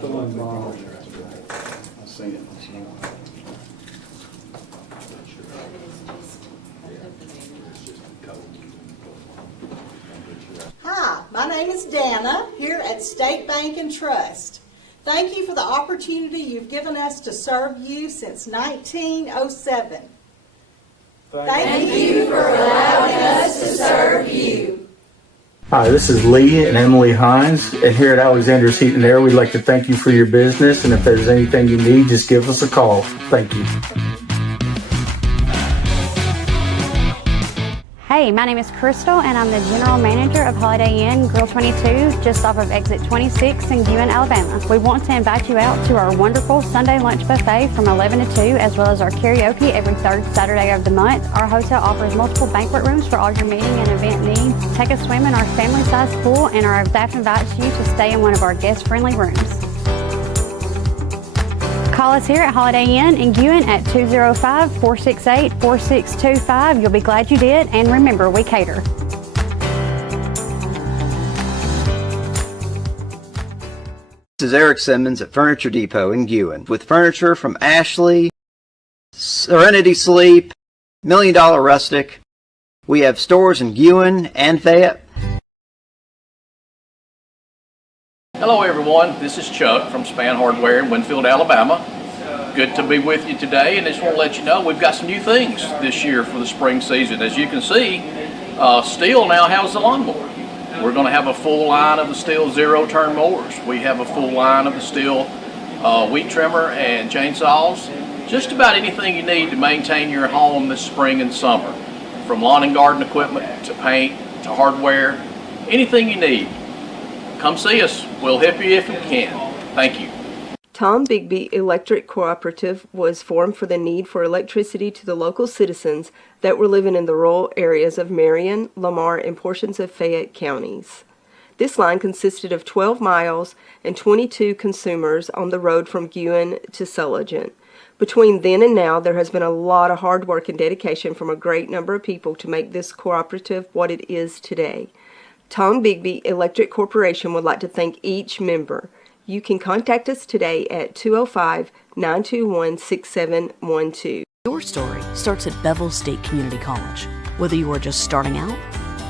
I've seen it. Hi, my name is Dana here at State Bank and Trust. Thank you for the opportunity you've given us to serve you since 1907. Thank you for allowing us to serve you. Hi, this is Lee and Emily Hines, and here at Alexander's Heat and Air, we'd like to thank you for your business, and if there's anything you need, just give us a call. Thank you. Hey, my name is Crystal, and I'm the General Manager of Holiday Inn Grill 22, just off of Exit 26 in Guin, Alabama. We want to invite you out to our wonderful Sunday lunch buffet from 11 to 2, as well as our karaoke every third Saturday of the month. Our hotel offers multiple banquet rooms for all your meeting and event needs. Take a swim in our family-sized pool, and our staff invites you to stay in one of our guest-friendly rooms. Call us here at Holiday Inn in Guin at 205-468-4625. You'll be glad you did, and remember, we cater. This is Eric Simmons at Furniture Depot in Guin with furniture from Ashley, Serenity Sleep, $1 Million Rustic. We have stores in Guin and Fayette. Hello everyone, this is Chuck from Span Hardware in Winfield, Alabama. Good to be with you today, and I just want to let you know we've got some new things this year for the spring season. As you can see, Stihl now has the lawnmower. We're going to have a full line of the Stihl zero-turn mowers. We have a full line of the Stihl weed trimmer and chainsaws. Just about anything you need to maintain your home this spring and summer. From lawn and garden equipment to paint to hardware, anything you need. Come see us. We'll help you if we can. Thank you. Tom Bigby Electric Cooperative was formed for the need for electricity to the local citizens that were living in the rural areas of Marion, Lamar, and portions of Fayette counties. This line consisted of 12 miles and 22 consumers on the road from Guin to Sulligent. Between then and now, there has been a lot of hard work and dedication from a great number of people to make this cooperative what it is today. Tom Bigby Electric Corporation would like to thank each member. You can contact us today at 205-921-6712. Your story starts at Bevel State Community College. Whether you are just starting out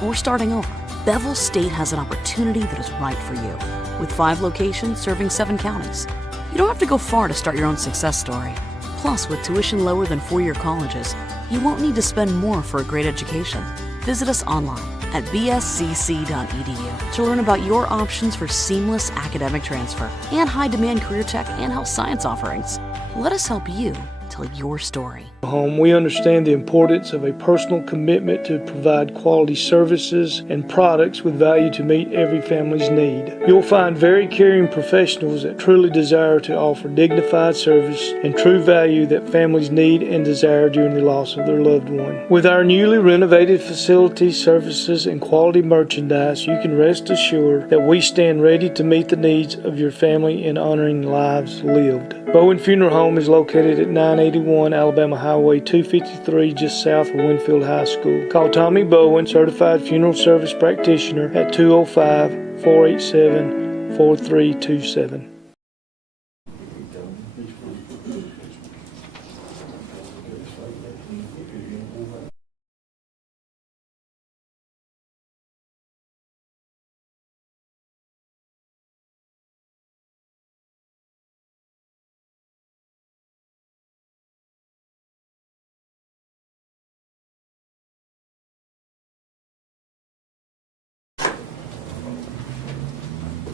or starting over, Bevel State has an opportunity that is right for you. With 5 locations serving 7 counties. You don't have to go far to start your own success story. Plus, with tuition lower than 4-year colleges, you won't need to spend more for a great education. Visit us online at bscc.edu to learn about your options for seamless academic transfer and high-demand career tech and health science offerings. Let us help you tell your story. We understand the importance of a personal commitment to provide quality services and products with value to meet every family's need. You'll find very caring professionals that truly desire to offer dignified service and true value that families need and desire during the loss of their loved one. With our newly renovated facilities, services, and quality merchandise, you can rest assured that we stand ready to meet the needs of your family in honoring lives lived. Bowen Funeral Home is located at 981 Alabama Highway 253, just south of Winfield High School. Call Tommy Bowen, Certified Funeral Service Practitioner, at 205-487-4327.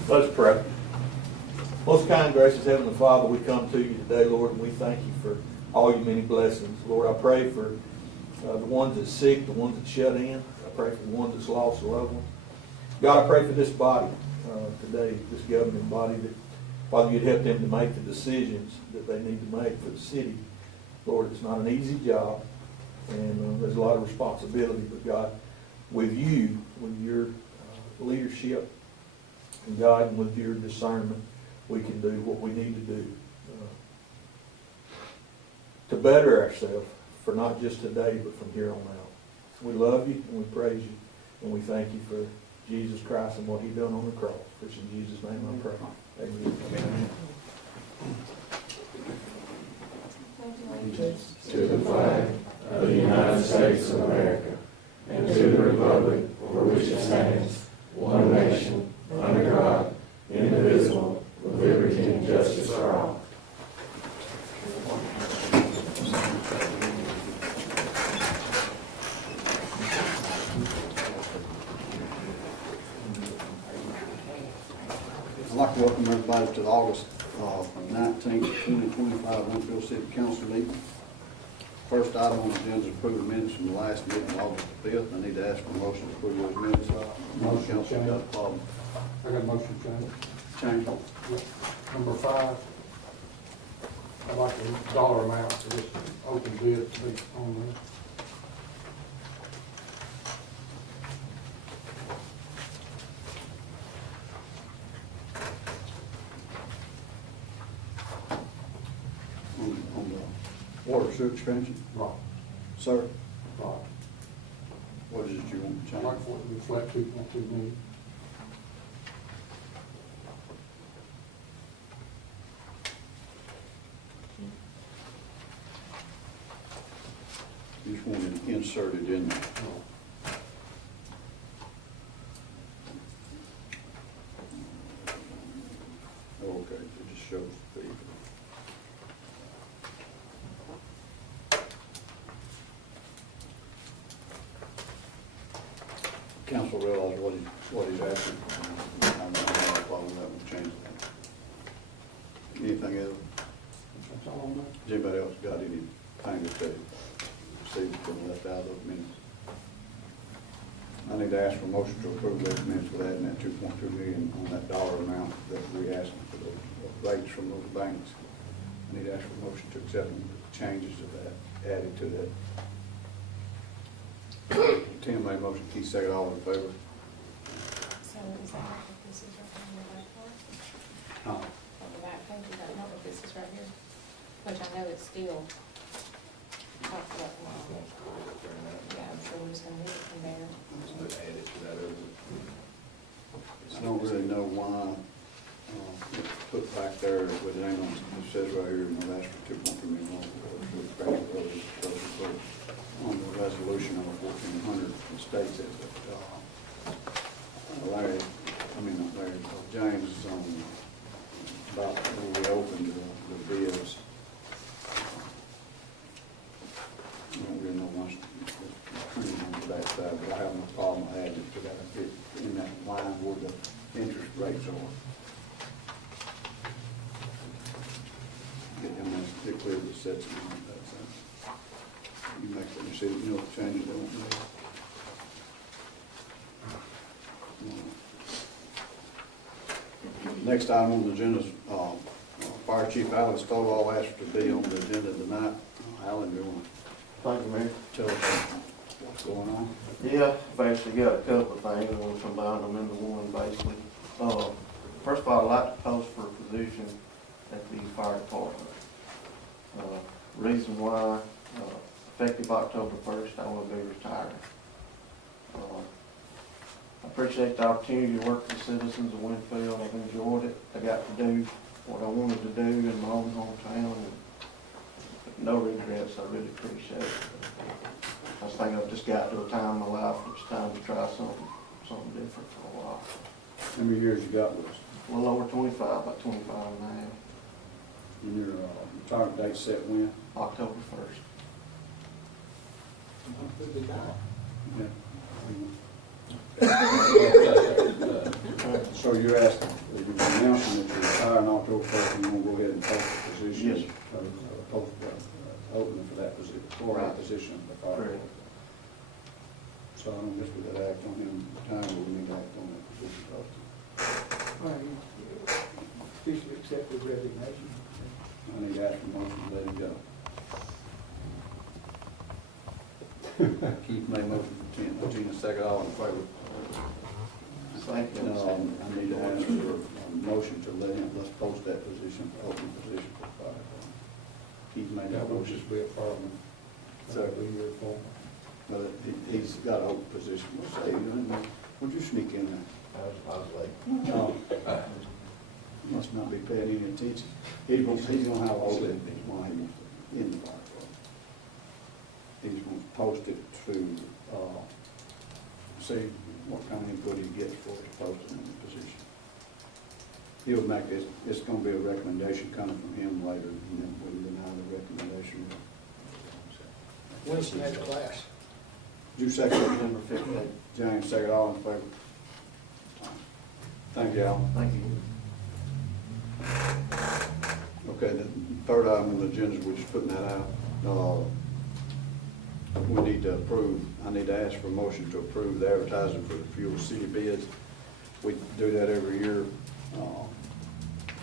Let's pray. Most kind, gracious Heavenly Father, we come to you today, Lord, and we thank you for all your many blessings. Lord, I pray for the ones that's sick, the ones that shut in. I pray for the ones that's lost a loved one. God, I pray for this body today, this governing body, that, Father, you'd help them to make the decisions that they need to make for the city. Lord, it's not an easy job, and there's a lot of responsibility, but God, with you, with your leadership, and God, and with your discernment, we can do what we need to do to better ourselves for not just today, but from here on out. We love you, and we praise you, and we thank you for Jesus Christ and what he done on the cross. Which in Jesus' name I pray. Amen. I'd like to welcome everybody to the August 19th, 2025 Winfield City Council meeting. First item on the agenda is approve the minutes from the last meeting, August 5th. I need to ask for a motion to approve those minutes. Motion Council change. got a problem. I got a motion change. Change. Number 5, I'd like the dollar amount for this open bid to be on there. On the water sewer expansion. Right, Sir, right. what is it you want to I'd change? like for it to reflect 2.2 million. You just want it inserted in there. Okay, it just shows the fee. Council realize what he's asking. I'm not have a problem with that, we'll change that. Anything else? That's all on there. Has anybody else got anything to say? See, been left out of those minutes. I need to ask for a motion to approve those minutes with adding that 2.2 million on that dollar amount that we asked for those rates from those banks. I need to ask for a motion to accept the changes of that, added to that. Tim made a motion, Keith second, all in favor? So is that what this is right here on the back part? Huh? On the back page, is that not what this is right here? Which I know it's still talked about now. Yeah, so we're just gonna move it from there. I don't really know why it's put back there with it, it says right here, you know, that's for 2.2 million on the resolution number 1400, it states it, Larry, not Larry, James, about when we opened the bids. I don't really know much printing on that side, but I have no problem adding it to that, if it's in that line where the interest rates are. Get them as clear that sets them on that side. You make them see, you know, the changes they want to make. Next item on the agenda is Fire Chief Alan Stovall asked to be on the agenda tonight. Alan, do you want to Thank you, Mayor. tell us what's going on? Yeah, basically got a couple of things, I want to combine them into one, basically. First of all, I'd like to post for a position at the fire department. Reason why, effective October 1st, I will be retiring. I appreciate the opportunity to work for the citizens of Winfield. I've enjoyed it. I got to do what I wanted to do in my own hometown, and no regrets. I really appreciate it. I just think I've just got to a time in my life where it's time to try something different for a while. How many years you got with us? A little over 25, about 25 and a half, And your retirement date set when? October 1st. Yeah. So you're asking, you're announcing that you're retiring October 1st, and you're going to go ahead and post the position? Yes, sir. Post opening for that position, for that position of the fire. Correct. So I don't guess we got to act on him, the time we need to act on that position posting. Well, you officially accepted resignation. I need to ask for motion to let him go. Keith made motion for Gina second, all in favor? Thank you. I need to ask for a motion to let him, let's post that position, open position for fire department. Keith made that That would motion. just be a fireman. That would be your form. But he's got an open position, we'll say, would you sneak in there? I was late. No. Must not be paying any attention. He's gonna have all that, he's why he wants to in the fire department. He's gonna post it to, see what kind of input he gets for it, posting in the position. He'll make this, it's gonna be a recommendation coming from him later, and then we deny the recommendation. When's the next class? Did you second it? September 15th. James, second, all in favor? Thank you, Al. Thank you. Okay, the third item on the agenda is we're just putting that out. We need to approve, I need to ask for a motion to approve the advertising for the fuel city bids. We do that every year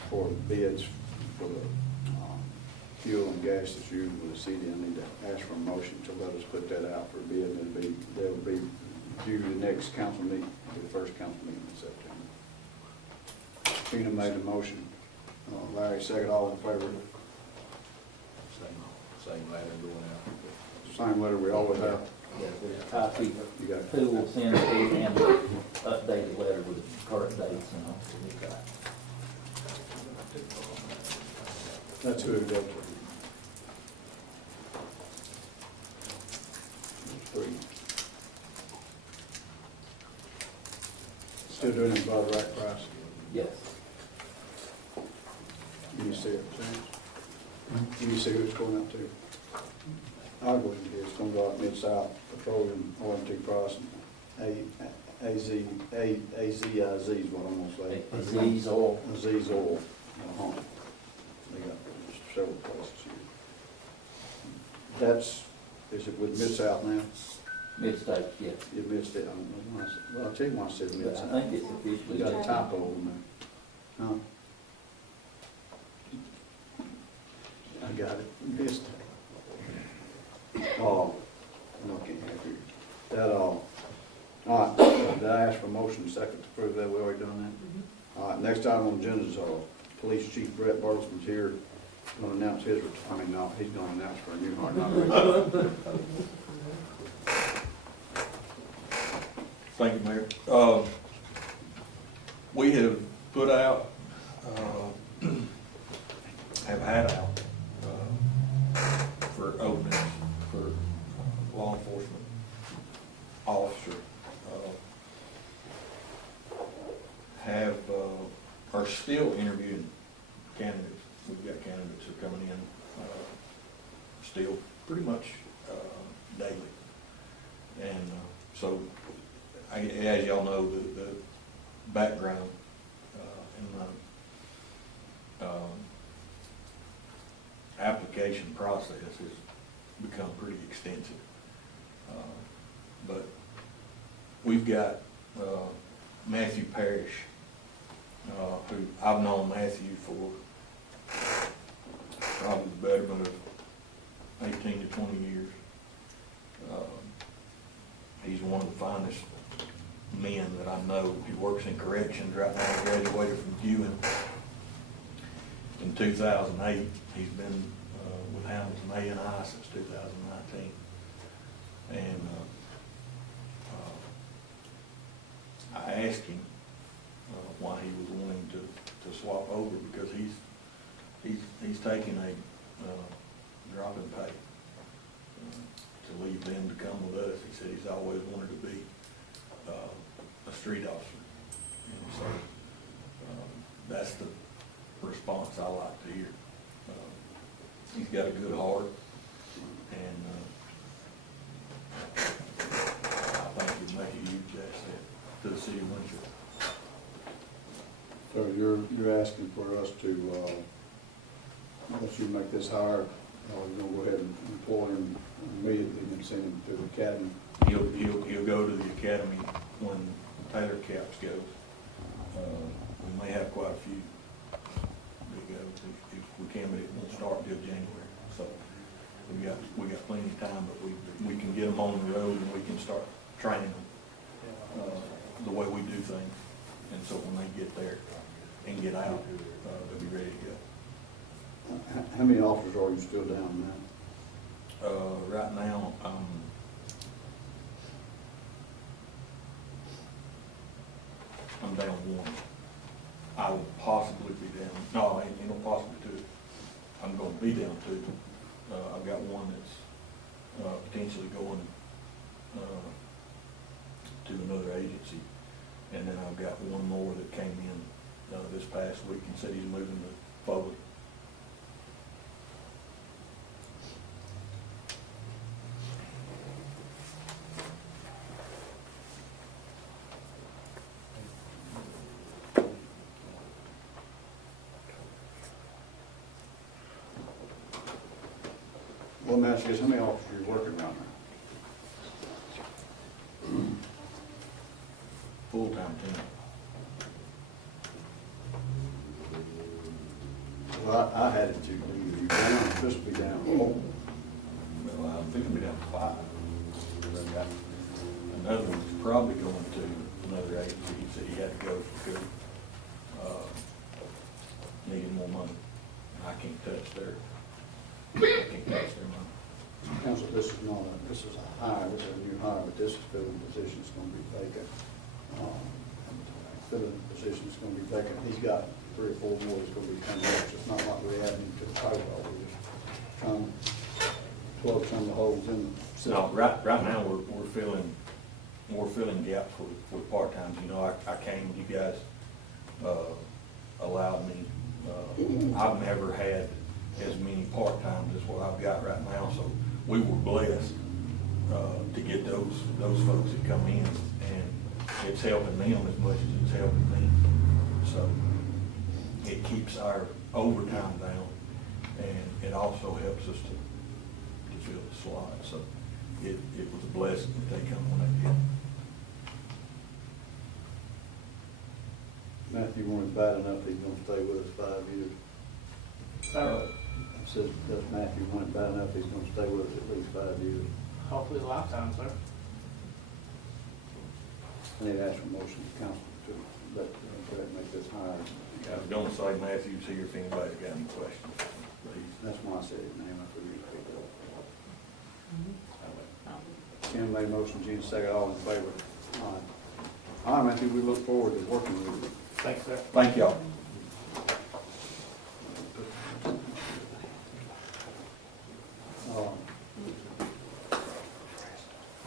for bids for the fuel and gas that's used in the city. I need to ask for a motion to let us put that out for bid, and they'll be due the next council meeting, the first council meeting in September. Tina made the motion. Larry, second, all in favor? Same letter going out. Same letter we always have. Yeah, there's a copy You got who will send it and the updated letter with the current dates and all. That's who it goes to. Three. Still doing it by the right price? Yes. Can you see it, James? Can you see who it's going up to? I believe it's going to go up Mid-South Petroleum, OMT Price, AZIZ is what I'm going to say. Aziz Oil. Aziz Oil. They got several places here. Is it with Mid-South now? Mid-State, yes. You missed it. Well, I'll tell you why I said But Mid-South. I think it's officially. You got a typo on there. Huh? I got it. Missed it. Oh, no, I can't have you. That, all right, did I ask for a motion second to prove that we already done that? All right, next item on the agenda is, Police Chief Brett Burleson's here, going to announce his, I mean, no, he's going to announce for a new hire, not me. Thank you, Mayor. We have put out, have had out for openings for law enforcement officer. Are still interviewing candidates. We've got candidates that are coming in still pretty much daily. And so, as y'all know, the background and the application process has become pretty extensive. But we've got Matthew Parrish, who I've known Matthew for probably the betterment of 18 to 20 years. He's one of the finest men that I know. He works in corrections right now. He graduated from Gewin in 2008. He's been with Hamilton A&I since 2019. And I asked him why he was wanting to swap over, because he's taking a drop in pay to leave them to come with us. He said he's always wanted to be a street officer, and so that's the response I like to hear. He's got a good heart, and I think he'll make a huge asset to the city of Winfield. So you're asking for us to, let you make this hire, we're gonna go ahead and employ him immediately and send him to the academy. He'll go to the academy when Taylor Caps goes. We may have quite a few that go if we can, but it won't start until January. So we got plenty of time, but we can get them on the road and we can start training them the way we do things. And so when they get there and get out, they'll be ready to go. How many officers are you still down now? Right now, I'm down one. I will possibly be down, no, ain't no possibly two. I'm gonna be down two. I've got one that's potentially going to another agency. And then I've got one more that came in this past week and said he's moving to Foley. Well, let me ask you this, how many officers are you working around now? Full-time team. Well, I had it to, you down, supposed to be down. Well, I think we're down to 5. I've got another one's probably going to another agency. He said he had to go because needed more money. I can't touch their money. Council, this is not a, this is a hire, this is a new hire, but this is filling position is gonna be vacant. Filling position is gonna be vacant. He's got 3 or 4 more that's gonna be coming up. So it's not like we're adding to the payroll. We're just trying to plug some of the holes in the system. No, right now, we're filling gaps with part-times. You know, I came, you guys, allowed me, I've never had as many part-times as what I've got right now, so we were blessed, to get those folks that come in, and it's helping them as much as it's helping me. So it keeps our overtime down, and it also helps us to fill the slot. So it was a blessing that they come when they did. Matthew wanted bad enough, he's gonna stay with us 5 years. It says, does Matthew want it bad enough, he's gonna stay with us at least 5 years. Hopefully a lifetime, sir. I need to ask for motion to council to let, make this hire. I was gonna say Matthew's here if anybody's got any questions, please. That's why I said his name, I couldn't read it. Tim made a motion, Gene second, all in favor. All right. All right, Matthew, we look forward to working with you. Thanks, sir. Thank y'all.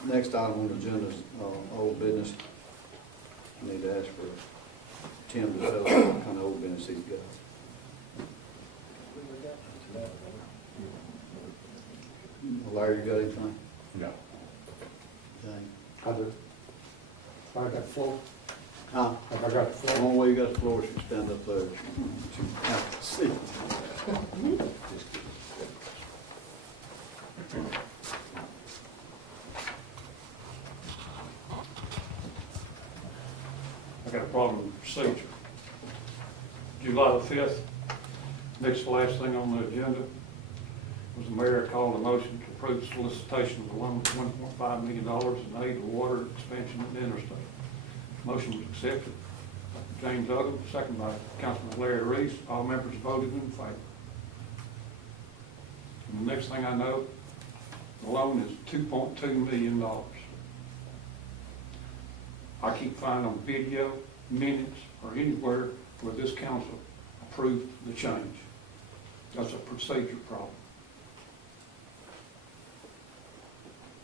Next item on the agenda is old business. I need to ask for Tim to tell us what kind of old business he's got. Larry, you got anything? No. Okay. I do. I got the floor. Huh? Have I got the The floor? only way you got the floor is you stand up there. You have to see. I got a problem with procedure. July the 5th, next to last thing on the agenda, was the mayor called a motion to approve solicitation of $1.5 million in aid to water expansion and interstate. Motion was accepted by James Odom, second by Councilman Larry Reese. All members voted in favor. And the next thing I know, the loan is $2.2 million. I keep finding on video, minutes, or anywhere where this council approved the change. That's a procedure problem.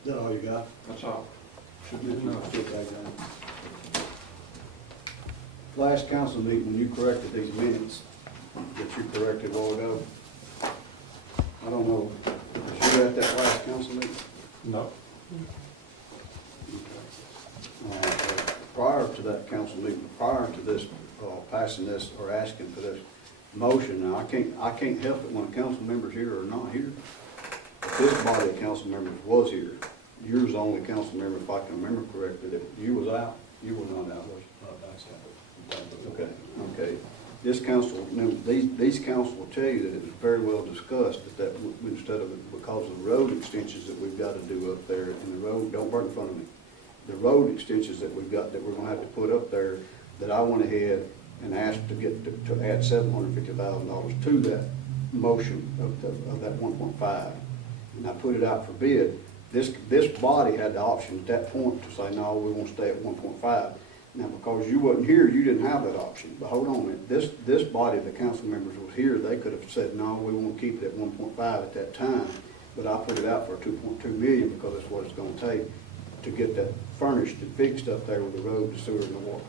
Is that all you got? That's all. Should be enough. Sit back down. Last council meeting, when you corrected these minutes that you corrected a while ago, I don't know, was you at that last council meeting? No. Prior to that council meeting, prior to this, passing this or asking for this motion, now I can't help it when a council member's here or not here. If this body of council members was here, you're the only council member, if I can remember correctly, that you was out, you were not out, was you? Okay. This council, these council will tell you that it was very well discussed that instead of, because of the road extensions that we've got to do up there, and the road, don't burn in front of me, the road extensions that we've got that we're gonna have to put up there, that I went ahead and asked to get, to add $750,000 to that motion of that 1.5. And I put it out for bid. This body had the option at that point to say, no, we won't stay at 1.5. Now, because you wasn't here, you didn't have that option. But hold on a minute, this body, the council members was here, they could have said, no, we won't keep it at 1.5 at that time. But I put it out for $2.2 million because that's what it's gonna take to get that furnished and fixed up there with the road, the sewer, and the water.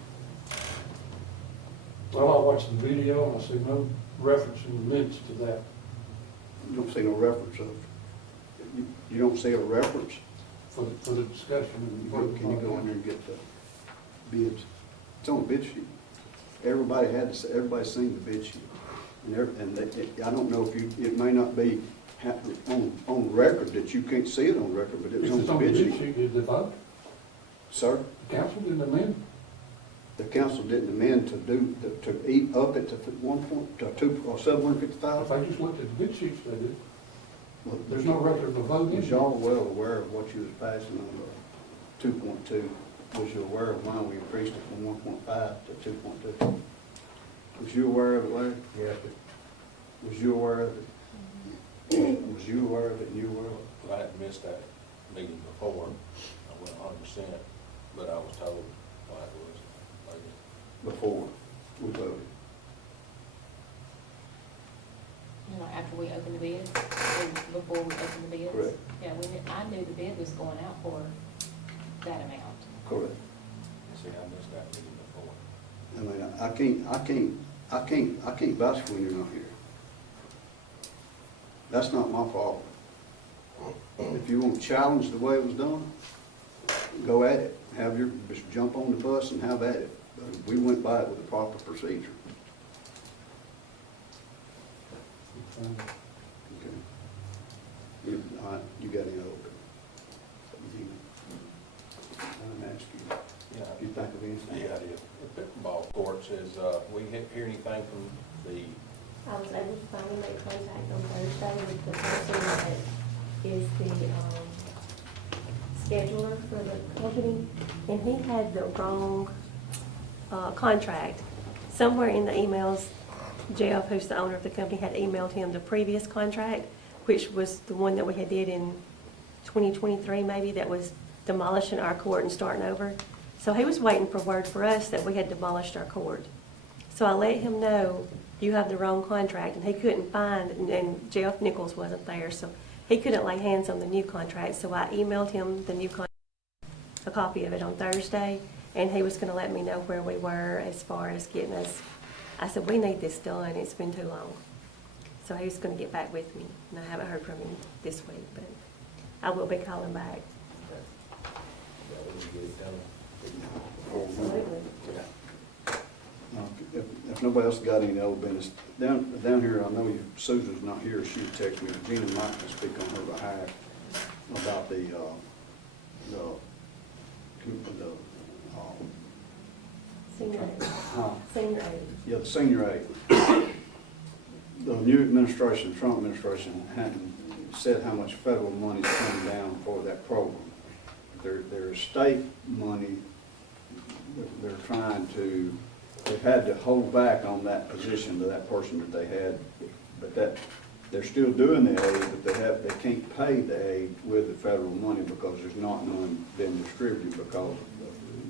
Well, I watched the video and I see no reference in the minutes to that. You don't see no reference of, you don't see a reference? For the discussion. Can you go in there and get the bids? It's on the bid sheet. Everybody's seen the bid sheet. And I don't know if it may not be on record, that you can't see it on record, but it was If it's on on the the bid bid sheet. sheet, did they vote? Sir, The council didn't amend. the council didn't amend to eat up it to 750,000? If I just looked at the bid sheets, they did. There's no record of a vote in Was it. y'all well aware of what you was passing on the 2.2? Was you aware of why we increased it from 1.5 to 2.2? Was you aware of it, Larry? Yeah, Was you aware of it? Was you aware of it and you were aware of it? but I had missed that meeting before. I went 100%, but I was told why it was like that. Before we voted? You know, after we opened the bid, or before we opened the bids? Correct. Yeah, I knew the bid was going out for that amount. Correct. See, I missed that meeting before. I mean, I can't vouch for when you're not here. That's not my fault. If you want to challenge the way it was done, go at it. Just jump on the bus and have at it. But we went by it with the proper procedure. Okay. You got any other? I'm asking you. Yeah. If you think of anything. Yeah, I did. The pickleball court says, we hear anything from the, I was able to finally make contact on Thursday with the person that is the scheduler for the company, and he had the wrong contract. Somewhere in the emails, Jeff, who's the owner of the company, had emailed him the previous contract, which was the one that we had did in 2023 maybe, that was demolishing our court and starting over. So he was waiting for word for us that we had demolished our court. So I let him know, you have the wrong contract, and he couldn't find, and Jeff Nichols wasn't there, so he couldn't lay hands on the new contract. So I emailed him the new contract, a copy of it on Thursday, and he was gonna let me know where we were as far as getting us. I said, we need this done, it's been too long. So he was gonna get back with me, and I haven't heard from him this week, but I will be calling back. Absolutely. If nobody else got any other business, down here, I know Susan's not here, she would text me, Gina might can speak on her behalf about the Senior aid. huh? Senior aid. Yeah, the senior aid. The new administration, Trump administration, hadn't said how much federal money's coming down for that program. There's state money, they're trying to, they've had to hold back on that position to that person that they had, but that, they're still doing the aid, but they can't pay the aid with the federal money because there's not none being distributed, because the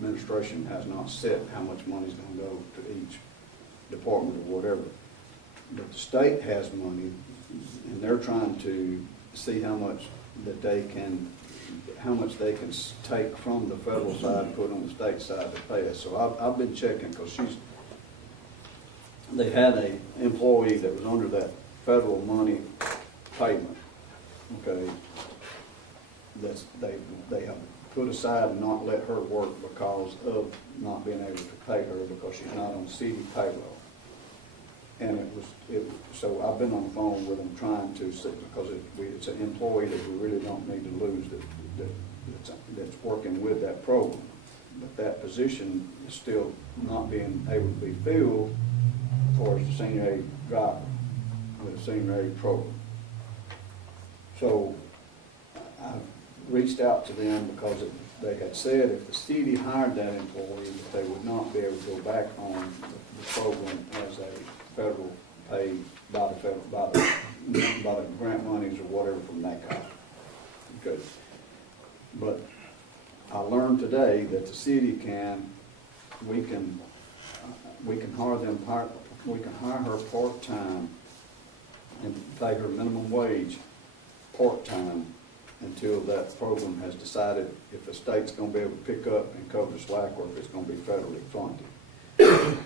administration has not set how much money's gonna go to each department or whatever. But the state has money, and they're trying to see how much that they can, how much they can take from the federal side and put on the state side to pay us. So I've been checking, because they had a employee that was under that federal money payment, okay, they have put aside and not let her work because of not being able to pay her because she's not on city payroll. And so I've been on the phone with them trying to see, because it's an employee that we really don't need to lose that's working with that program. But that position is still not being able to be filled for the senior aid driver with the senior aid program. So I reached out to them because they had said if the city hired that employee, that they would not be able to go back on the program as a federal paid by the grant monies or whatever from NACO. Okay. But I learned today that the city we can hire her part-time and pay her minimum wage part-time until that program has decided if the state's gonna be able to pick up and cover the slack, or if it's gonna be federally funded.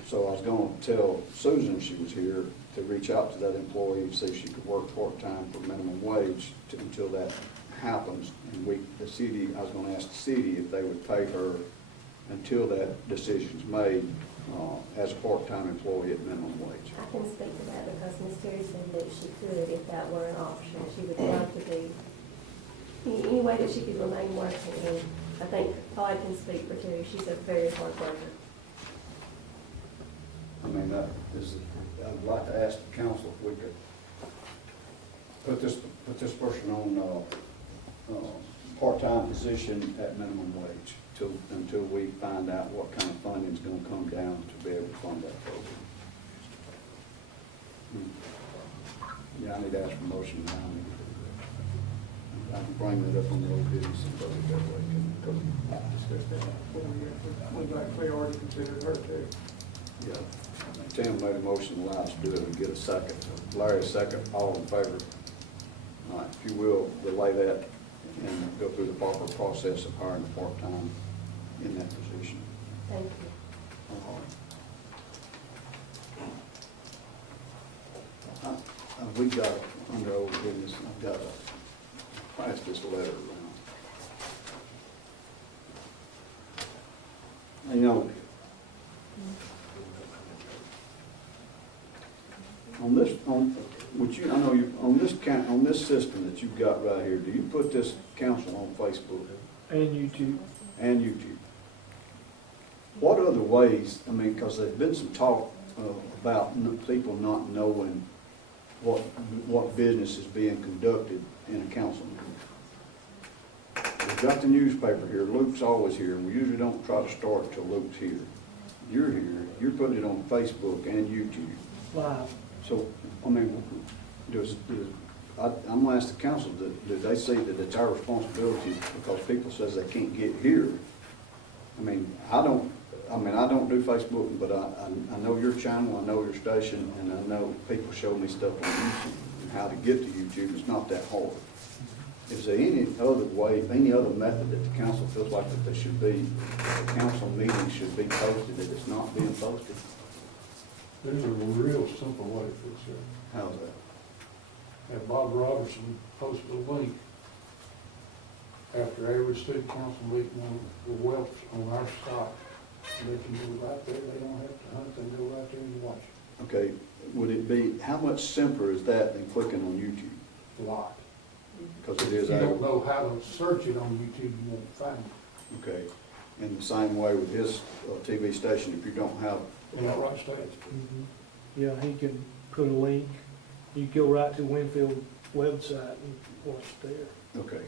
So I was gonna tell Susan, if she was here, to reach out to that employee and see if she could work part-time for minimum wage until that happens. And the city, I was gonna ask the city if they would pay her until that decision's made, as a part-time employee at minimum wage. I can speak to that because Ms. Terry said that she could could if that were an option. She would love to be, any way that she could remain working. And I think Todd can speak for too. She's a very hard worker. I mean, I'd like to ask the council if we could put this person on part-time position at minimum wage until we find out what kind of funding's gonna come down to be able to fund that program. Yeah, I need to ask for motion now. I can bring that up on the old business and vote it that way. Because I discussed that before. We'd like already considered her too. Yeah. Tim made a motion to allow us to do it and get a second. Larry, second, all in favor? All right, if you will, relay that and go through the proper process of hiring a part-time in that position. Thank you. We got, under old business, I've got to pass this letter around. You know, on this system that you've got right here, do you put this council on Facebook? And YouTube. And YouTube. What other ways, I mean, because there's been some talk about people not knowing what business is being conducted in a council meeting. We've got the newspaper here, Luke's always here, and we usually don't try to start till Luke's here. You're here, you're putting it on Facebook and YouTube. Live. So, I mean, I'm gonna ask the council, do they see that it's our responsibility because people says they can't get here? I mean, I don't do Facebook, but I know your channel, I know your station, and I know people show me stuff on YouTube and how to get to YouTube. It's not that hard. Is there any other way, any other method that the council feels like that there should be, the council meeting should be posted that it's not being posted? There's a real simple way to fix it. How's that? Have Bob Robertson post a link after every city council meeting on the wealth on our stock. They can go right there, they don't have to hunt, they can go right there and watch. Okay, would it be, how much simpler is that than clicking on YouTube? A lot. Because it is. If you don't know how to search it on YouTube, you won't find it. Okay, in the same way with his TV station, if you don't have. In that right stage. Yeah, he can put a link. You go right to Winfield website and watch it there. Okay,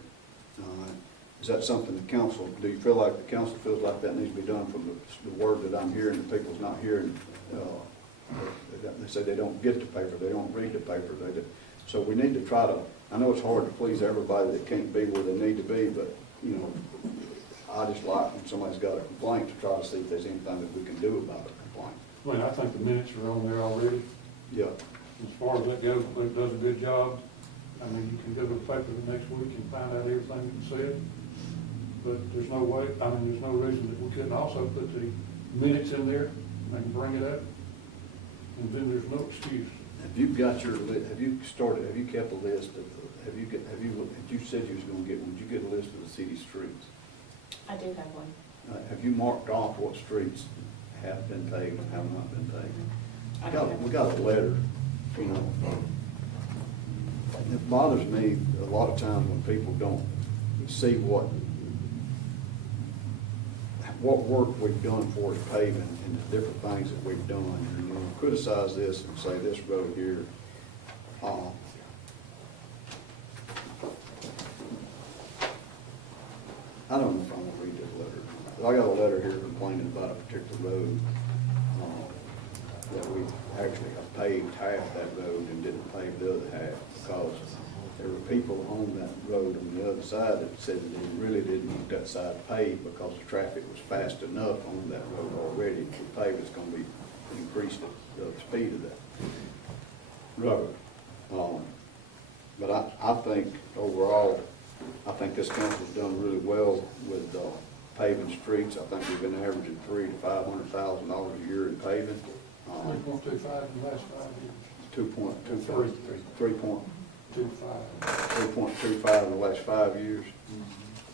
all right. Is that something the council, do you feel like the council feels like that needs to be done from the word that I'm hearing, the people's not hearing? They say they don't get the paper, they don't read the paper. So we need to try to, I know it's hard to please everybody that can't be where they need to be, but, you know, I just like when somebody's got a complaint to try to see if there's anything that we can do about a complaint. I mean, I think the minutes are on there already. Yeah. As far as that goes, Luke does a good job. I mean, you can go to the paper the next week and find out everything that's said. But there's no way, I mean, there's no reason that we couldn't also put the minutes in there and bring it up. And then there's no excuse. Have you got your, have you kept a list of, you said you was gonna get one, did you get a list of the city streets? I do have one. Have you marked off what streets have been paved and have not been paved? We got a letter, you know. It bothers me a lot of times when people don't see what work we've done for the paving and the different things that we've done. And, you know, criticize this and say this road here. I don't know if I'm gonna read this letter. I got a letter here complaining about a particular road that we actually have paved half that road and didn't pave the other half because there were people on that road on the other side that said that they really didn't want that side paved because the traffic was fast enough on that road already. The pave is going to be increased the speed of that road. But I think overall, I think this council's done really well with paving streets. I think we've been averaging $300,000 to $500,000 a year in paving. 3.25 in the last 5 years. 2.25. 3.25 in the last 5 years.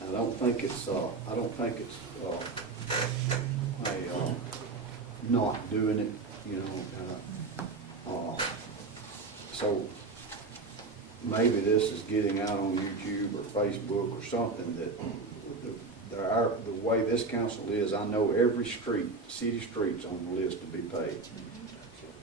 I don't think it's not doing it, you know. So maybe this is getting out on YouTube or Facebook or something that the way this council is, I know every street, city street's on the list to be paid.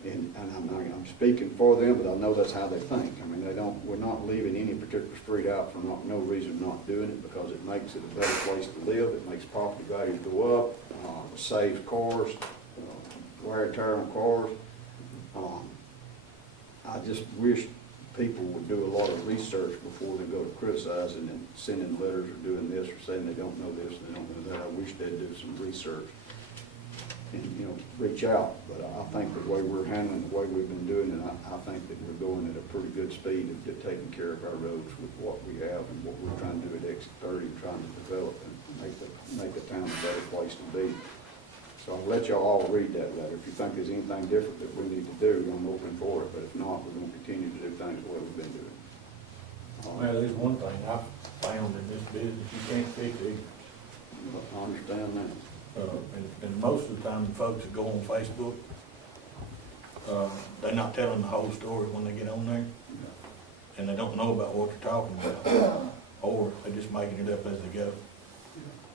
And I'm speaking for them, but I know that's how they think. I mean, we're not leaving any particular street out for no reason not doing it, because it makes it a better place to live, it makes property values go up, saves cars, wear and tear on cars. I just wish people would do a lot of research before they go to criticizing and sending letters or doing this or saying they don't know this and they don't know that. I wish they'd do some research and, reach out. But I think the way we're handling, the way we've been doing it, I think that we're going at a pretty good speed of taking care of our roads with what we have and what we're trying to do at Exit 30, trying to develop and make the town a better place to be. So I'll let y'all all read that letter. If you think there's anything different that we need to do, I'm open for it. But if not, we're going to continue to do things the way we've been doing. Well, there's one thing I've found in this business, you can't fix it. I understand that. And most of the time, the folks that go on Facebook, they're not telling the whole story when they get on there. And they don't know about what they're talking about. Or they're just making it up as they go.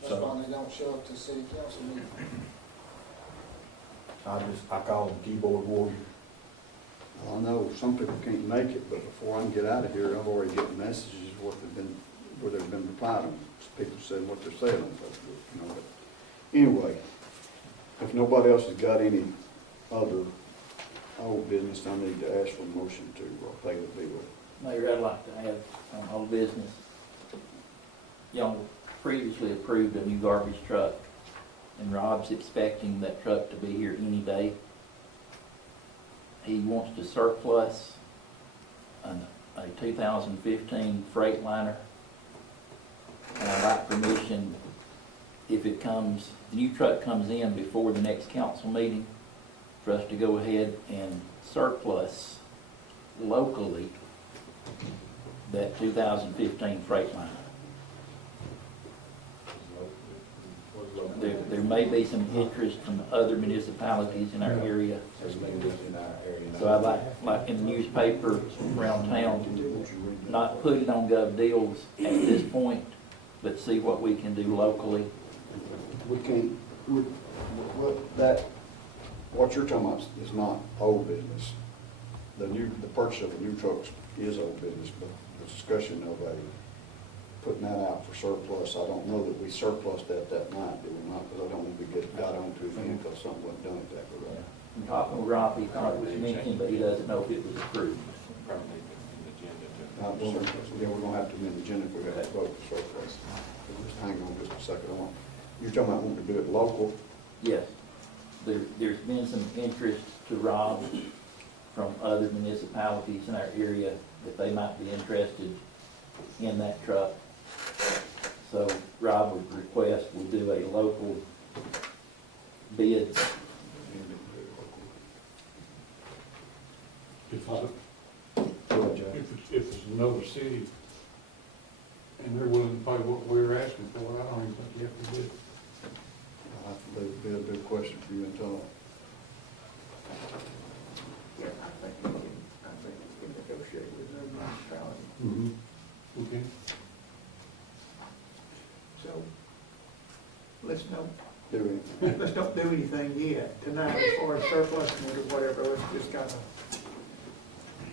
That's why they don't show up to city council meetings. I call them keyboard warriors. I know some people can't make it, but before I can get out of here, I've already gotten messages where they've been replied on. People saying what they're saying on Facebook, But anyway, if nobody else has got any other old business, I need to ask for a motion to pay the bill. Mayor, I'd like to have on whole business. Y'all previously approved a new garbage truck, and Rob's expecting that truck to be here any day. He wants to surplus a 2015 Freightliner, and I'd like permission, if the new truck comes in before the next council meeting, for us to go ahead and surplus locally that 2015 Freightliner. There may be some interest from other municipalities in our area. So I'd like in the newspaper around town, not put it on Gov Deals at this point, but see what we can do locally. We can't, what you're talking about is not old business. The purchase of a new truck is old business, but the discussion of putting that out for surplus, I don't know that we surplused that night, did we not? Because I don't think we got onto it again because something wasn't done exactly right. I'm talking with Rob, he thought it was mentioned, but he doesn't know if it was approved. Yeah, we're going to have to amend the agenda if we have to vote for surplus. Just hang on just a second on. You're talking about wanting to do it local? Yes. There's been some interest to Rob from other municipalities in our area that they might be interested in that truck. So Rob would request we do a local bid. If it's another city and they're willing to pay what we're asking for, I don't even think you have to bid. I have to be a big question for you and Tom. Yeah, I think we can negotiate with their municipality. Mm-hmm. Okay. So, let's don't Do let's don't do anything yet tonight as far as surplusing it or whatever. Let's just kind of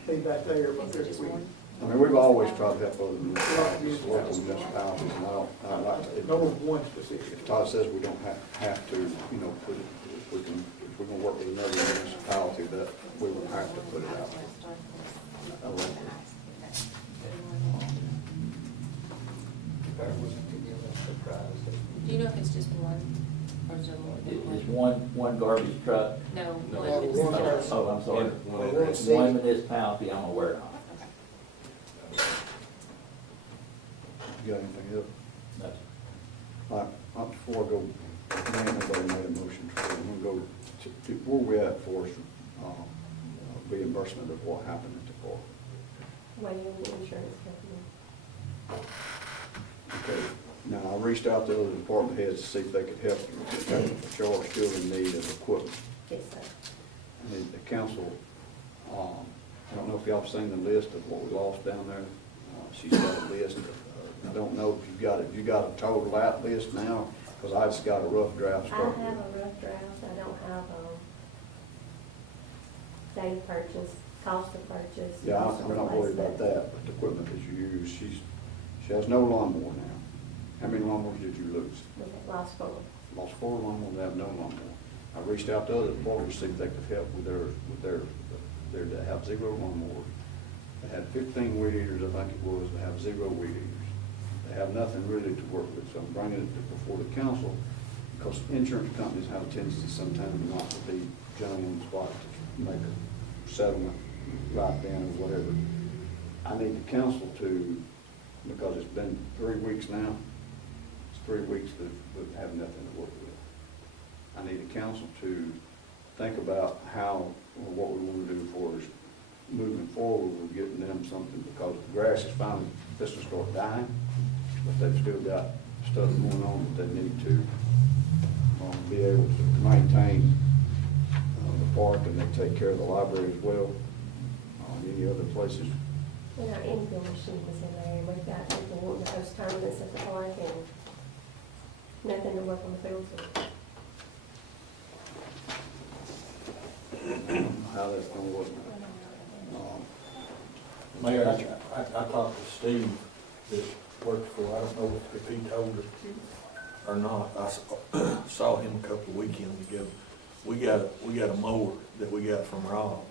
be back there because we. I mean, we've always tried to help other municipalities, local municipalities, and I like to. No one specific. If Todd says we don't have to, put it, if we're going to work with another municipality, that we will have to put it out. Do you know if it's just one, or is there more? It's one garbage truck. No, one. Oh, I'm sorry. One municipality I'm aware of. You got anything else? No. All right, before I go, nobody made a motion, I'm going to go to where we at for reimbursement of what happened at the park. Waiting on the insurance company. Okay, now I reached out to other department heads to see if they could help the charge still in need of equipment. Yes, sir. And the council, I don't know if y'all have seen the list of what we lost down there. She's got a list. I don't know if you got a total out list now, because I just got a rough draft I started. have a rough draft, I don't have, date of purchase, cost of purchase. Yeah, cost of I'm not worried about replacement. that, but the equipment that you use, she has no lawnmower now. How many lawnmowers did you lose? We have lost 4. Lost 4 lawnmowers, they have no lawnmower. I reached out to other departments to see if they could help with their to have 0 lawnmowers. They had 15 weed eaters, I think it was, they have 0 weed eaters. They have nothing really to work with, so I'm bringing it before the council, because insurance companies have a tendency sometimes not to be jumping on the spot to make a settlement right then or whatever. I need the council to, because it's been 3 weeks now, it's 3 weeks that we have nothing to work with. I need the council to think about how, or what we want to do for us moving forward with getting them something, because the grass is finally, this will start dying, but they've still got stuff going on that they need to be able to maintain the park, and they take care of the library as well. Any other places? And our infield machine was in there, and we've got people wanting to host tournaments at the park and nothing to work on the fields with. How that's gonna work. Mayor, I talked to Steve, that works for, I don't know if he told her or not. I saw him a couple of weekends ago. We got a mower that we got from Rob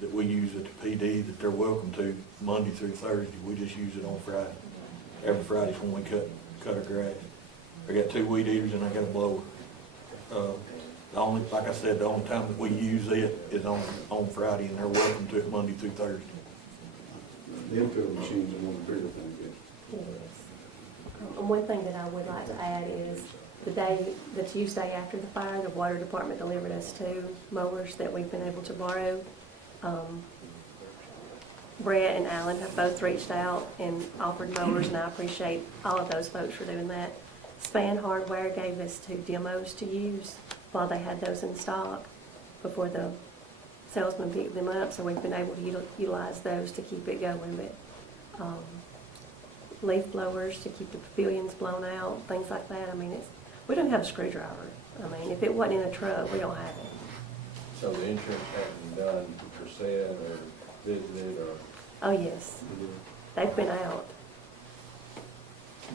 that we use at the PD that they're welcome to Monday through Thursday. We just use it on Friday. Every Friday's when we cut our grass. I got 2 weed eaters and I got a blower. Like I said, the only time that we use it is on Friday, and they're welcome to it Monday through Thursday. The infield machines are one of the bigger things. It is. And one thing that I would like to add is the Tuesday after the fire, the water department delivered us 2 mowers that we've been able to borrow. Brett and Alan have both reached out and offered mowers, and I appreciate all of those folks for doing that. Span Hardware gave us 2 demos to use while they had those in stock before the salesman picked them up, so we've been able to utilize those to keep it going. But leaf blowers to keep the pavilions blown out, things like that. I mean, we don't have a screwdriver. I mean, if it wasn't in a truck, we don't have it. So the insurance hasn't done percent or visited or? Oh, yes. They've been out.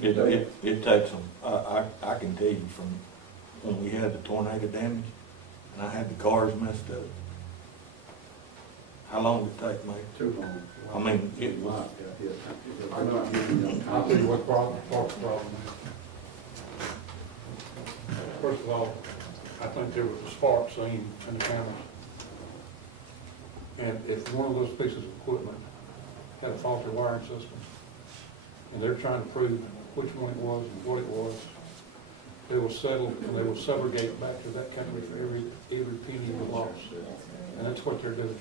It takes them, I can tell you from when we had the tornado damage and I had the cars messed up, how long did it take, mate? Too long. I mean, it was. I'll tell you what the problem is. First of all, I think there was a spark seen in the cameras. And if one of those pieces of equipment had a faulty wiring system, and they're trying to prove which one it was and what it was, they will settle and they will subrogate back to that company for every penny we lost. And that's what they're doing.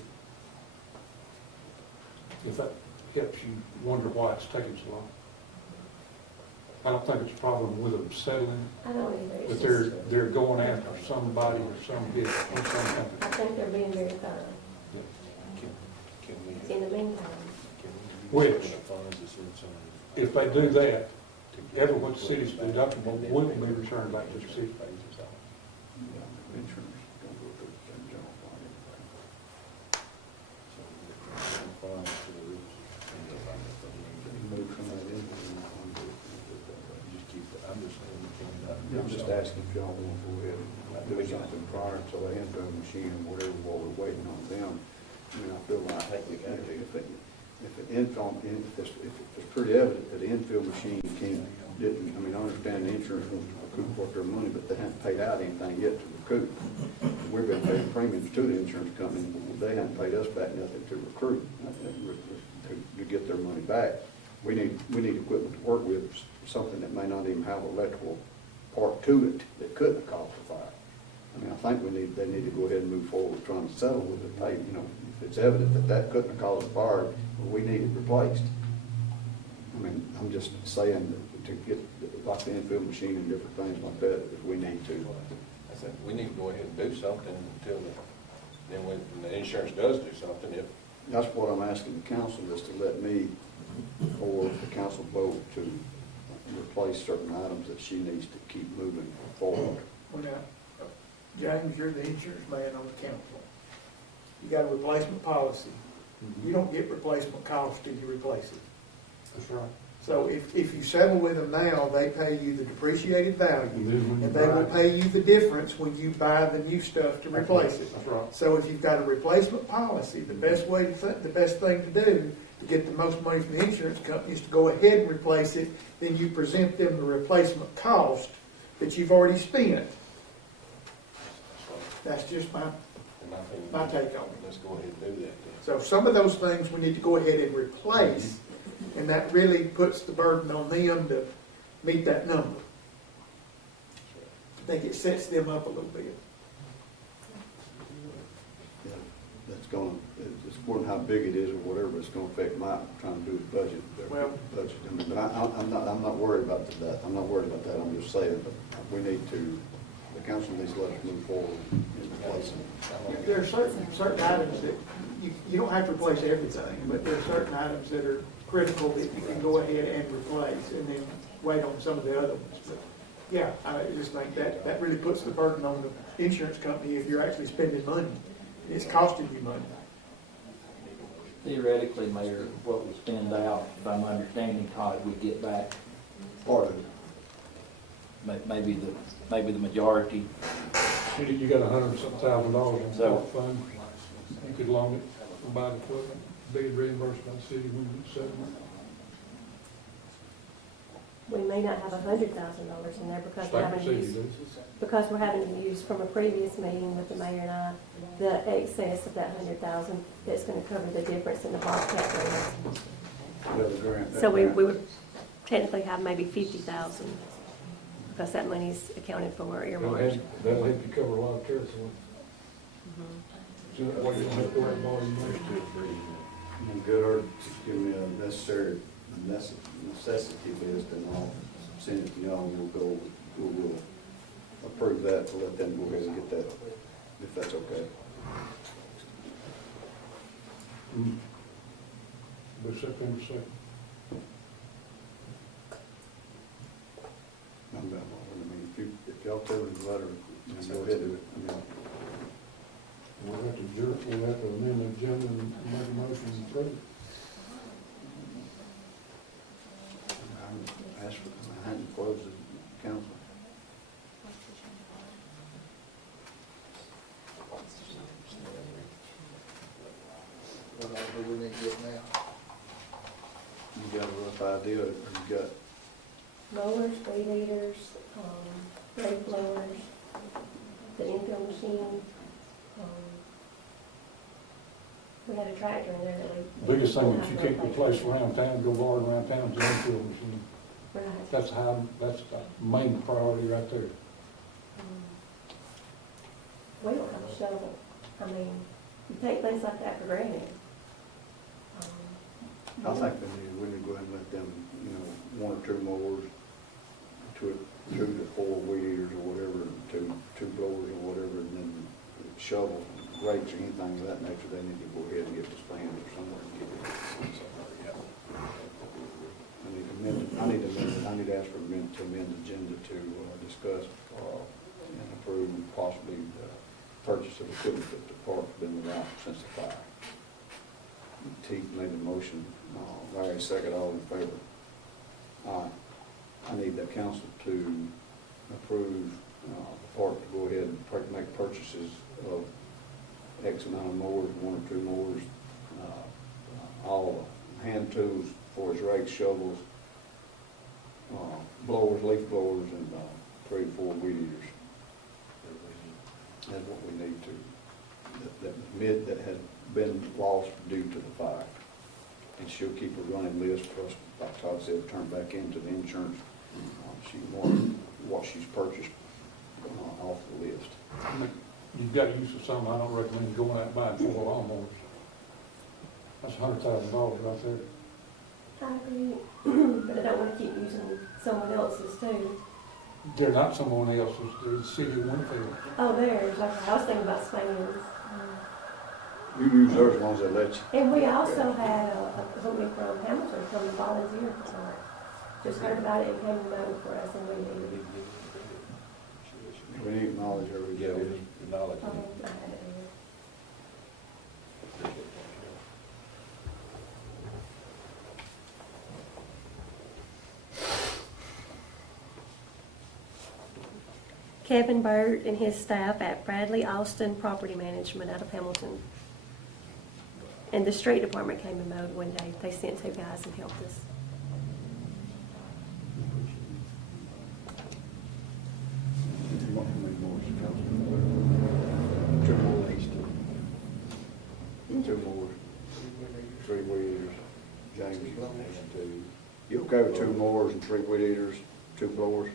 If that helps you wonder why it's taking so long. I don't think it's a problem with them settling, I don't either. but they're going after somebody or some bit or some company. I think they're being very thorough. Can we? In the meantime, Which, if they do that, every what the city's deductible will be returned back to the city. I'm just asking if y'all want to go ahead and do something prior to the infield machine and whatever while we're waiting on them. I mean, I feel like if it's pretty evident that the infield machine didn't, I mean, I understand the insurance wants to recoup what their money, but they haven't paid out anything yet to recoup. We've been paying premiums to the insurance company, but they haven't paid us back nothing to recruit, to get their money back. We need equipment to work with, something that may not even have an electrical part to it that couldn't have caused the fire. I mean, I think they need to go ahead and move forward with trying to settle with it. Pay, you know, if it's evident that couldn't have caused a fire, we need it replaced. I mean, I'm just saying that to get like the infield machine and different things like that, if we need to. I think we need to go ahead and do something until then when the insurance does do something, if That's what I'm asking the council, is to let me, or the council vote to replace certain items that she needs to keep moving forward. Well, now, James, you're the insurance man on the council. You got a replacement policy. You don't get replacement cost till you replace it. That's right. So if you settle with them now, they pay you the depreciated value, when you and they will buy pay you the difference when you buy the new stuff to replace it. That's right. So if you've got a replacement policy, the best thing to do to get the most money from the insurance company is to go ahead and replace it. Then you present them the replacement cost that you've already spent. That's just my take on it. Let's go ahead and do that then. So some of those things we need to go ahead and replace, and that really puts the burden on them to meet that number. I think it sets them up a little bit. Yeah, that's going, it's important how big it is or whatever, it's going to affect my trying to do the budget. Budget. I mean, but I'm not worried about that. I'm not worried about that. I'm just saying, but we need to, the council needs to let us move forward in replacing it. There are certain items that you don't have to replace everything, but there are certain items that are critical that you can go ahead and replace, and then wait on some of the other ones. But yeah, I just think that really puts the burden on the insurance company if you're actually spending money. It's costing you money. Theoretically, Mayor, what we spend out, if I'm understanding, Todd, we get back part of it. Maybe the majority. You got $100-something thousand in the So- fund. You could loan it or buy the equipment, be reimbursed by the city when you settle it. We may not have $100,000 in there because we're State having to city use, does. because we're having to use from a previous meeting with the mayor and I, the excess of that 100,000 that's going to cover the difference in the Bobcat grant. Well, the grant, So we would technically have maybe 50,000 because that money's accounted for earmarked. That'll help you cover a lot of territory. So that way you don't have to worry about your money. And good, or just give me a necessity list, and I'll send it to y'all, and we'll approve that to let them go ahead and get that, if that's okay. But September 2nd. I'm about, I mean, if y'all tell me the letter, then go ahead with it. I mean, We'll have to amend the agenda and make a motion and approve it. I asked for, I hadn't closed the council. What do we need to get now? You got a rough idea, or you got, Mowers, weed eaters, brake blowers, the infill machine. We had a tractor in there that we. Biggest thing that you can't replace around town, go hard around town, is the infield machine. Right. That's the main priority right there. We don't have a shovel. I mean, you take things like that for granted. I think we need to go ahead and let them, one or two mowers, two to four weed eaters or whatever, two blowers or whatever, and then shovel, rakes or anything of that nature, they need to go ahead and get this band or somewhere and get it. I need to ask for to amend the agenda to discuss and approve possibly the purchase of equipment that the park's been without since the fire. Teague made the motion, Larry second, all in favor. I need the council to approve the park to go ahead and make purchases of X amount of mowers, one or two mowers, all hand tools for his rakes, shovels, blowers, leaf blowers, and 3 to 4 weed eaters. That's what we need to, that has been lost due to the fire. And she'll keep a running list for us, like Todd said, turn back into the insurance. She wants what she's purchased off the list. You've got to use of something. I don't recommend going out and buying 4 lawnmowers. That's $100,000 right there. I agree, but I don't want to keep using someone else's too. They're not someone else's, they're the city of Winfield. Oh, theirs. Okay, I was thinking about Spain's. You use those ones that let you. And we also had a woman from Hamilton come and volunteer for some. Just heard about it and came to know for us, and we needed it. We need knowledge every day. Yeah, we need the knowledge. I had it here. Kevin Burt and his staff at Bradley Austin Property Management out of Hamilton. And the street department came and mowed one day. They sent 2 guys and helped us. How many more is council? 2 more east. 2 more. 3 weed eaters. James, and 2. You okay with 2 mowers and 3 weed eaters, 2 blowers?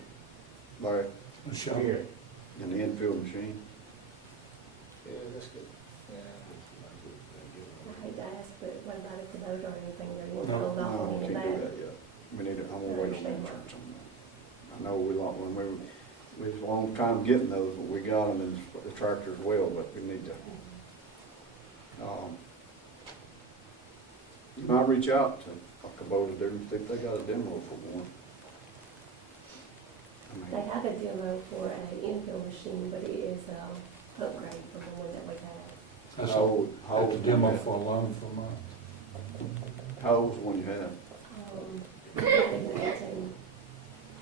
Larry? Sure. And the infield machine? Yeah, that's good. I hate to ask, but what about if the boat or anything, they're No, hold off no, on we any of can't do that? that yet. We need to, I'm gonna wait on the insurance on that. I know we lost, when we was a long time getting those, but we got them in the tractor as well, but we need to. You might reach out to Kubota, see if they got a demo for one. They have a demo for an infield machine, but it is an upgrade from the one that we had. That's How old That's a is demo one? for a loan for a month. How old's the one you have? 2018.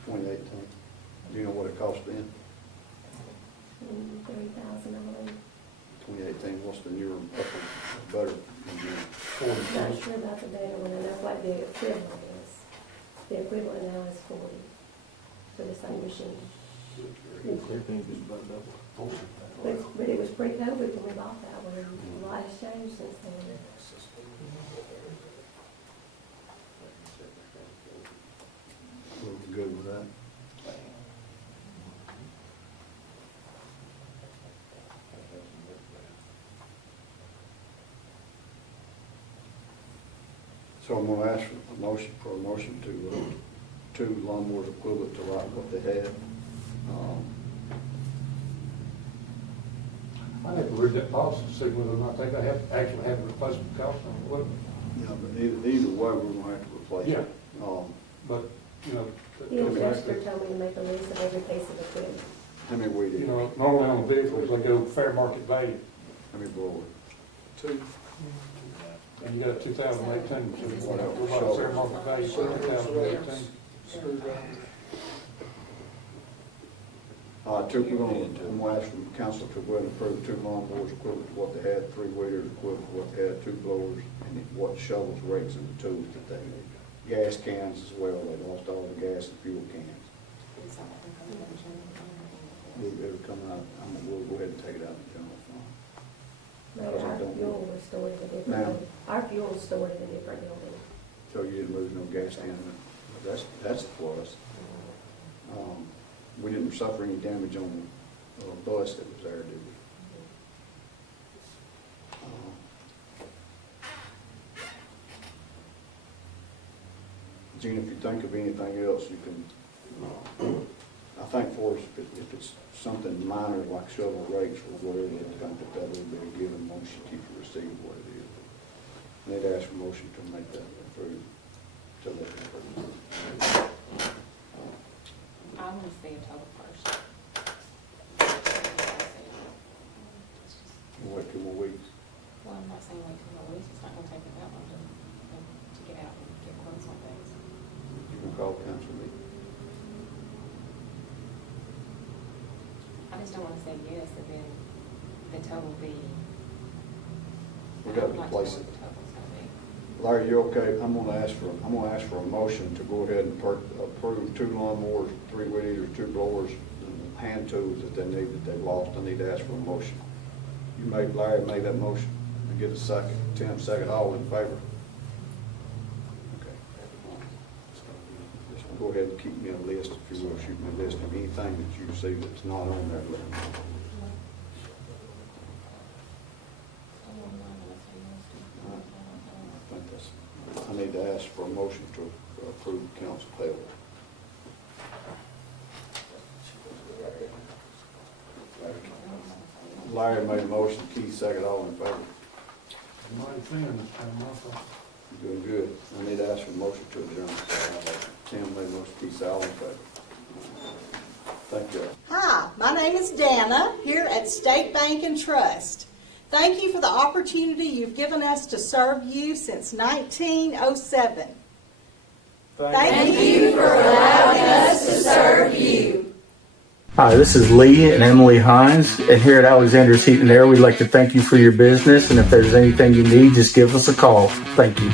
2018. Do you know what it cost then? 3,000, I believe. 2018, what's the newer, upper, better? Not sure about the better one. I know what the equivalent is. The equivalent now is 40 for the same machine. But it was pre-COVID when we bought that one. A lot has changed since then. We're good with that. So I'm gonna ask for a motion to, 2 lawnmowers equivalent to like what they had. I never read that policy to see whether or not they actually have a replacement cost on it. Yeah, but either way, we're gonna have to replace Yeah. it. But, you know. The adjuster told me to make a list of every piece of equipment. How many weed You eaters? know, normally on vehicles, they go fair market value. How many blowers? 2. And you got a 2018, so Whatever. we're about fair market value for 2018. We're gonna ask from council to go ahead and approve 2 lawnmowers equivalent to what they had, 3 weeders equivalent to what they had, 2 blowers, and what shovels, rakes, and the tools that they need. Gas cans as well, they lost all the gas and fuel cans. It'll come out, we'll go ahead and take it out of the general fund. But Because I our don't fuel know. was stored in a different Now- building. Our fuel was stored in a different building. So you didn't lose no gas can, that's a plus. We didn't suffer any damage on the bus that was there, did we? Gina, if you think of anything else, you can, I think for us, if it's something minor like shovel rakes or whatever, I think that would be a given once you keep your receipt of what it is. Need to ask for motion to make that approved, to let it approved. I want to see a total first. We'll wait 2 more weeks. Well, I'm not saying wait 2 more weeks, it's not gonna take me that long to get out and get quotes on things. You can call council meeting. I just don't wanna say yes, and then the total be. We gotta I'm not replace sure it. what the total's gonna be. Larry, you okay? I'm gonna ask for a motion to go ahead and approve 2 lawnmowers, 3 weed eaters, 2 blowers, and hand tools that they need, that they lost. I need to ask for a motion. Larry made that motion. And get a second. Tim, second. All in favor? Okay. Just go ahead and keep me a list, if you will, shoot me a list of anything that you see that's not on that list. I need to ask for a motion to approve the council payable. Larry made a motion, Keith second, all in favor? Mighty thin this time, I thought. Doing good. I need to ask for a motion to adjourn. Tim made motion, Keith Allen, but thank you. Hi, my name is Dana, here at State Bank and Trust. Thank you for the opportunity you've given us to serve you since 1907. Thank you for allowing us to serve you. Hi, this is Lee and Emily Hines, and here at Alexander's Heating and Air, we'd like to thank you for your business, and if there's anything you need, just give us a call. Thank you.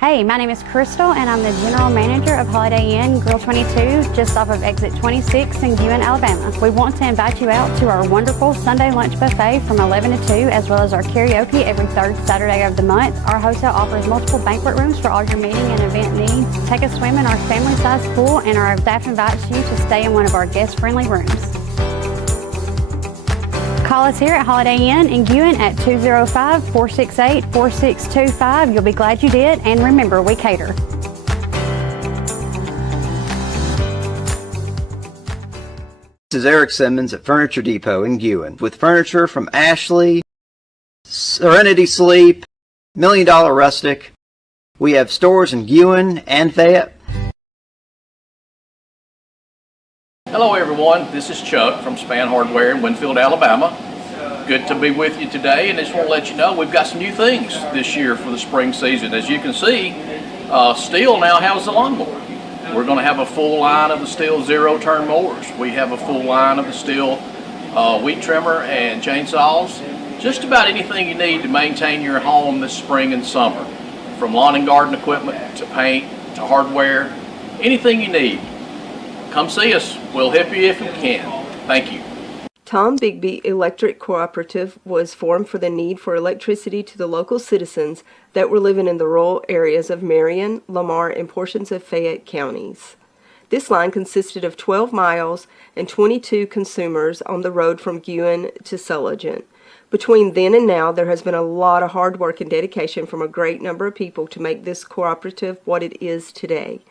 Hey, my name is Crystal, and I'm the General Manager of Holiday Inn Grill 22, just off of exit 26 in Guin, Alabama. We want to invite you out to our wonderful Sunday lunch buffet from 11 to 2, as well as our karaoke every third Saturday of the month. Our hotel offers multiple banquet rooms for all your meeting and event needs. Take a swim in our family-sized pool, and our staff invites you to stay in one of our guest-friendly rooms. Call us here at Holiday Inn in Guin at 205-468-4625. You'll be glad you did, and remember, we cater. This is Eric Simmons at Furniture Depot in Guin with furniture from Ashley, Serenity Sleep, $1 Million Rustic. We have stores in Guin and Fayette. Hello everyone, this is Chuck from Span Hardware in Winfield, Alabama. Good to be with you today, and I just want to let you know we've got some new things this year for the spring season. As you can see, Stihl now has the lawnmower. We're going to have a full line of the Stihl zero-turn mowers. We have a full line of the Stihl weed trimmer and chainsaws. Just about anything you need to maintain your home this spring and summer. From lawn and garden equipment to paint to hardware, anything you need. Come see us. We'll help you if we can. Thank you. Tom Bigby Electric Cooperative was formed for the need for electricity to the local citizens that were living in the rural areas of Marion, Lamar, and portions of Fayette counties. This line consisted of 12 miles and 22 consumers on the road from Guin to Sulligent. Between then and now, there has been a lot of hard work and dedication from a great number of people to make this cooperative what it is today.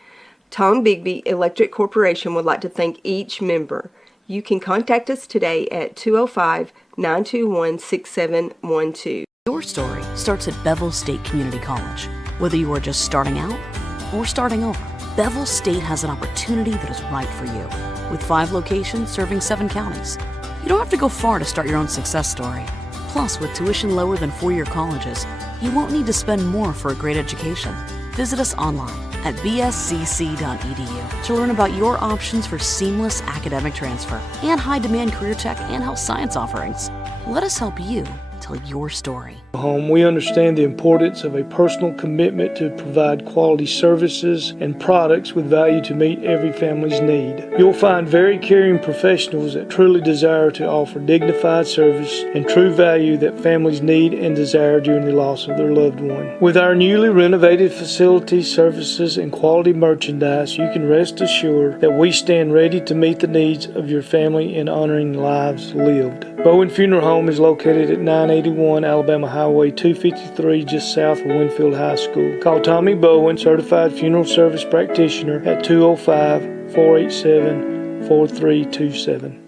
Tom Bigby Electric Corporation would like to thank each member. You can contact us today at 205-921-6712. Your story starts at Bevel State Community College. Whether you are just starting out or starting over, Bevel State has an opportunity that is right for you. With 5 locations serving 7 counties, you don't have to go far to start your own success story. Plus, with tuition lower than 4-year colleges, you won't need to spend more for a great education. Visit us online at bscc.edu to learn about your options for seamless academic transfer and high-demand career tech and health science offerings. Let us help you tell your story. We understand the importance of a personal commitment to provide quality services and products with value to meet every family's need. You'll find very caring professionals that truly desire to offer dignified service and true value that families need and desire during the loss of their loved one. With our newly renovated facilities, services, and quality merchandise, you can rest assured that we stand ready to meet the needs of your family in honoring lives lived. Bowen Funeral Home is located at 981 Alabama Highway 253, just south of Winfield High School. Call Tommy Bowen, Certified Funeral Service Practitioner, at 205-487-4327.